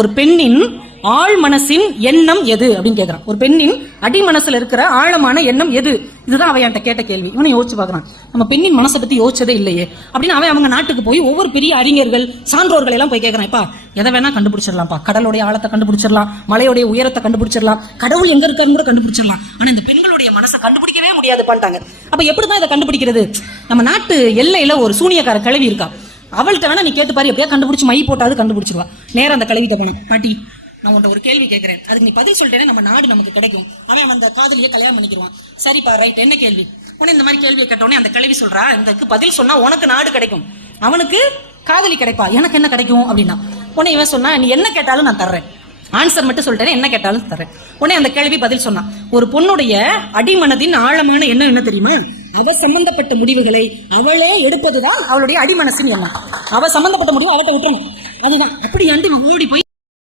ஒரு பெண்ணின் ஆழ் மனசின் எண்ணம் எது அப்படின்னு கேக்குறான். ஒரு பெண்ணின் அடி மனசுல இருக்கிற ஆழமான எண்ணம் எது? இதுதான் அவன் என்கிட்ட கேட்ட கேள்வி. இவனை யோசிச்சு பாக்குறான், நம்ம பெண்ணின் மனசை பத்தி யோசிச்சதே இல்லையே அப்படின்னு. அவன் அவங்க நாட்டுக்கு போய் ஒவ்வொரு பெரிய அறிஞர்கள் சான்றோர்கள் எல்லாம் போய் கேட்கறான். இப்பா எதை வேணா கண்டுபிடிச்சிடலாம்ப்பா, கடலுடைய ஆழத்தை கண்டுபிடிச்சிடலாம், மலையுடைய உயரத்தை கண்டுபிடிச்சிடலாம், கடவுள் எங்க இருக்காருன்னு கூட கண்டுபிடிச்சிடலாம், ஆனா இந்த பெண்களுடைய மனசை கண்டுபிடிக்கவே முடியாது பண்ணிட்டாங்க. அப்ப எப்படிதான் இதை கண்டுபிடிக்கிறது? நம்ம நாட்டு எல்லையில ஒரு சூனியக்கார கிழவி இருக்கா, அவள்கிட்ட வேணா நீ கேட்டு பாரு, எப்படியா கண்டுபிடிச்சு மை போட்டாது கண்டுபிடிச்சிருவா. நேரம் அந்த கழுவிட்ட போனோம், பாட்டி நான் உன்ட்ட ஒரு கேள்வி கேட்கிறேன், அதுக்கு நீ பதில் சொல்லிட்டேனே நம்ம நாடு நமக்கு கிடைக்கும். அவன் அந்த காதலியை கல்யாணம் பண்ணிக்குவான். சரிப்பா ரைட், என்ன கேள்வி? உடனே இந்த மாதிரி கேள்வியை கேட்டோடனே அந்த கழுவி சொல்றா, இந்த பதில் சொன்னா உனக்கு நாடு கிடைக்கும், அவனுக்கு காதலி கிடைப்பா, எனக்கு என்ன கிடைக்கும் அப்படின்னா. உடனே இவன் சொன்னா, நீ என்ன கேட்டாலும் நான் தர்றேன், ஆன்சர் மட்டும் சொல்லிட்டேன், என்ன கேட்டாலும் தர்றேன். உடனே அந்த கேள்வி பதில் சொன்னான், ஒரு பொண்ணுடைய அடிமனதின் ஆழமான எண்ணம் என்ன தெரியுமா? அவ சம்பந்தப்பட்ட முடிவுகளை அவளே எடுப்பதுதான் அவளுடைய அடிமனசின் எண்ணம். அவ சம்பந்தப்பட்ட முடிவு அவட்ட விட்டுறணும், அதுதான். அப்படி ஓடி போய்